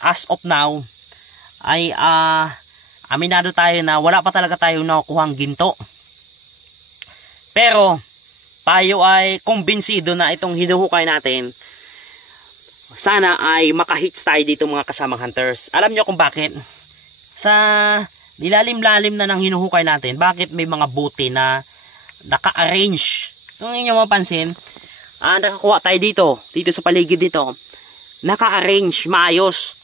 as of now ay aminado tayo na wala pa talaga tayong nakukuhang ginto. Pero tayo ay kumbinsido na itong hinuhukay natin, sana ay makahits tayo dito mga kasamang hunters. Alam nyo kung bakit? Sa nilalim-lalim na ng hinuhukay natin, bakit may mga buti na naka-arrange? Kung inyo mapansin, nakakuha tayo dito sa paligid dito, naka-arrange, maayos.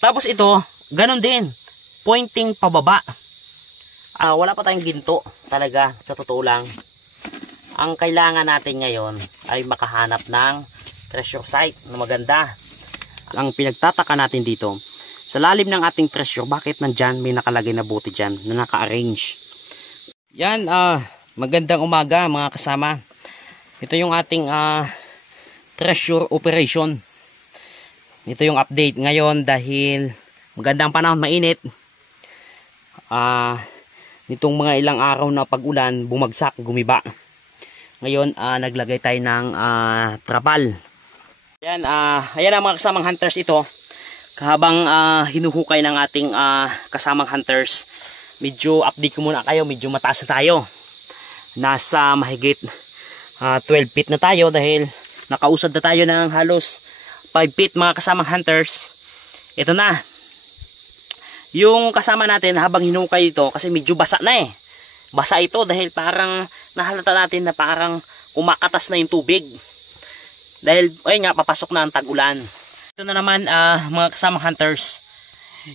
Tapos ito, ganun din, pointing pababa. Wala pa tayong ginto talaga, sa totoo lang. Ang kailangan natin ngayon ay makahanap ng treasure site na maganda. Ang pinagtataka natin dito, sa lalim ng ating treasure, bakit nandyan may nakalagay na buti dyan na naka-arrange? Yan, magandang umaga mga kasama. Ito yung ating treasure operation. Ito yung update ngayon dahil magandang panahon, mainit. Nitong mga ilang araw na pag-ulan, bumagsak, gumiba. Ngayon, naglagay tayo ng trapal. Ayan, ayan ang mga kasamang hunters ito. Habang hinuhukay ng ating kasamang hunters, medyo update ko muna kayo, medyo mataas na tayo. Nasa mahigit 12 feet na tayo dahil nakausad na tayo ng halos 5 feet mga kasamang hunters. Ito na. Yung kasama natin habang hinukay ito, kasi medyo basa na eh. Basa ito dahil parang nahalata natin na parang kumakatas na yung tubig. Dahil, ayun nga, papasok na ang tag-ulan. Ito na naman, mga kasamang hunters,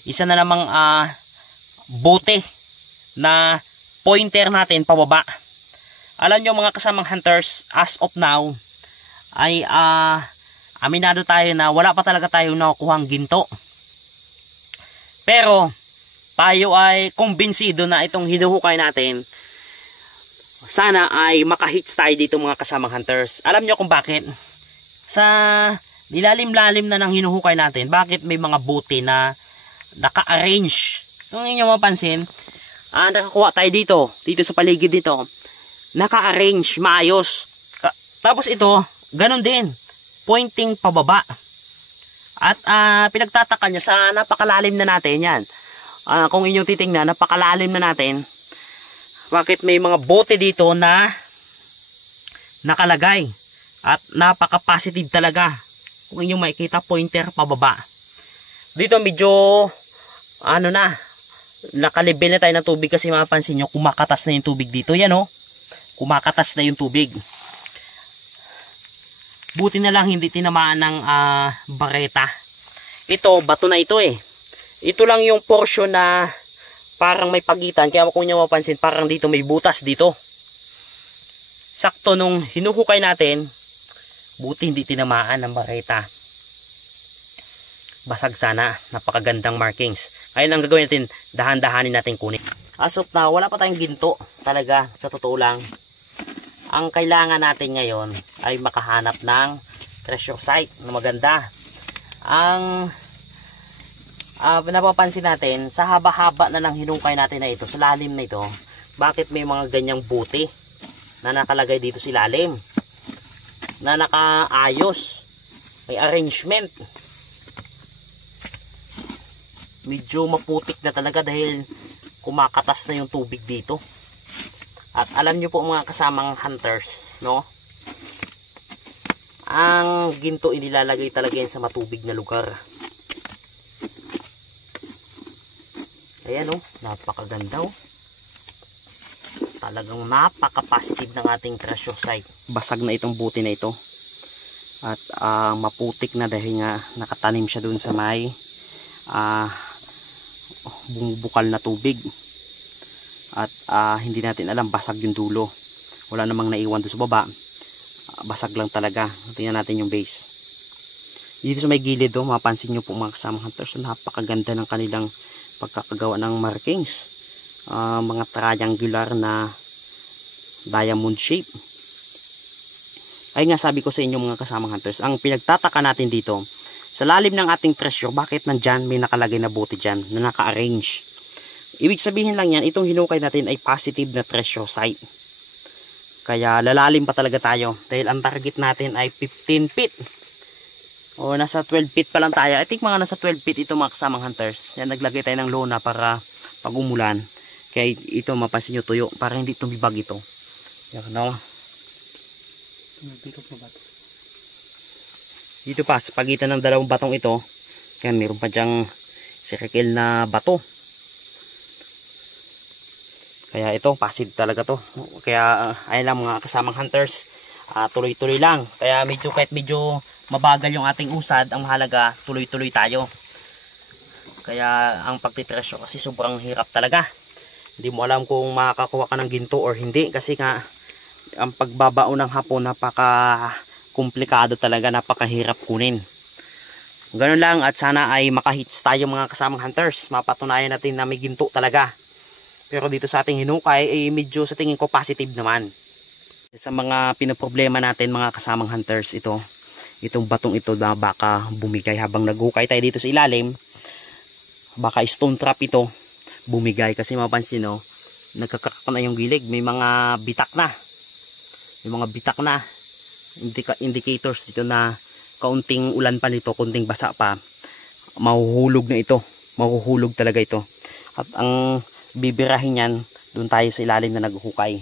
isa na namang bote na pointer natin pababa. Alam nyo mga kasamang hunters, as of now, ay aminado tayo na wala pa talaga tayong nakukuhang ginto. Pero tayo ay kumbinsido na itong hinuhukay natin, sana ay makahits tayo dito mga kasamang hunters. Alam nyo kung bakit? Sa nilalim-lalim na ng hinuhukay natin, bakit may mga buti na naka-arrange? Kung inyo mapansin, nakakuha tayo dito sa paligid dito, naka-arrange, maayos. Tapos ito, ganun din, pointing pababa. At pinagtataka nyo sa napakalalim na natin yan. Kung inyong titingnan, napakalalim na natin. Bakit may mga bote dito na nakalagay? At napaka-positive talaga. Kung inyong makikita, pointer pababa. Dito medyo, nakalibin na tayo ng tubig kasi mapapansin nyo, kumakatas na yung tubig dito. Yan o, kumakatas na yung tubig. Buti na lang hindi tinamaan ng bareta. Ito, bato na ito eh. Ito lang yung portion na parang may pagitan. Kaya kung nyo mapansin, parang dito may butas dito. Sakto nung hinuhukay natin, buti hindi tinamaan ng bareta. Basag sana. Napakagandang markings. Ayun ang gagawin natin, dahan-dahanin natin kunin. As of now, wala pa tayong ginto talaga, sa totoo lang. Ang kailangan natin ngayon ay makahanap ng treasure site na maganda. Ang napapansin natin, sa haba-haba na ng hinukay natin na ito, sa lalim na ito, bakit may mga ganyang buti na nakalagay dito sa ilalim? Na nakaayos. May arrangement. Medyo maputik na talaga dahil kumakatas na yung tubig dito. At alam nyo po mga kasamang hunters, no? Ang ginto inilalagay talaga yan sa matubig na lugar. Ayan o, napakaganda o. Talagang napaka-positive ng ating treasure site. Basag na itong buti na ito. At maputik na dahil nga nakatanim siya dun sa may bumubukal na tubig. At hindi natin alam, basag yung dulo. Wala namang naiwan doon sa baba. Basag lang talaga. Tingnan natin yung base. Dito sa may gilid o, mapansin nyo po mga kasamang hunters, napakaganda ng kanilang pagkakagawa ng markings. Mga triangular na diamond shape. Ay nga, sabi ko sa inyo mga kasamang hunters, ang pinagtataka natin dito, sa lalim ng ating treasure, bakit nandyan may nakalagay na buti dyan na naka-arrange? Ibig sabihin lang yan, itong hinukay natin ay positive na treasure site. Kaya lalalim pa talaga tayo dahil ang target natin ay 15 feet. O nasa 12 feet pa lang tayo. I think mga nasa 12 feet ito mga kasamang hunters. Yan, naglagay tayo ng lona para pag umulan. Kaya ito mapansin nyo tuyo para hindi tumibag ito. Yan, no? Dito pa sa pagitan ng dalawang batong ito. Yan, meron pa dyang circle na bato. Kaya ito, passive talaga to. Kaya ayun lang mga kasamang hunters, tuloy-tuloy lang. Kaya kahit medyo mabagal yung ating usad, ang mahalaga tuloy-tuloy tayo. Kaya ang pagpipresyo kasi sobrang hirap talaga. Hindi mo alam kung makakakuha ka ng ginto or hindi. Kasi nga, ang pagbabao ng hapon, napaka-komplikado talaga, napakahirap kunin. Ganun lang at sana ay makahits tayo mga kasamang hunters. Mapatunayan natin na may ginto talaga. Pero dito sa ating hinukay ay medyo sa tingin ko positive naman. Sa mga pinoproblema natin mga kasamang hunters, itong batong ito na baka bumigay habang naghukay tayo dito sa ilalim. Baka stone trap ito bumigay kasi mapansin no, nagkakrak na yung gilid, may mga bitak na. May mga bitak na indicators dito na kaunting ulan pa nito, kaunting basa pa, mahuhulog na ito. Mahuhulog talaga ito. At ang bibirahin yan, doon tayo sa ilalim na naghukay.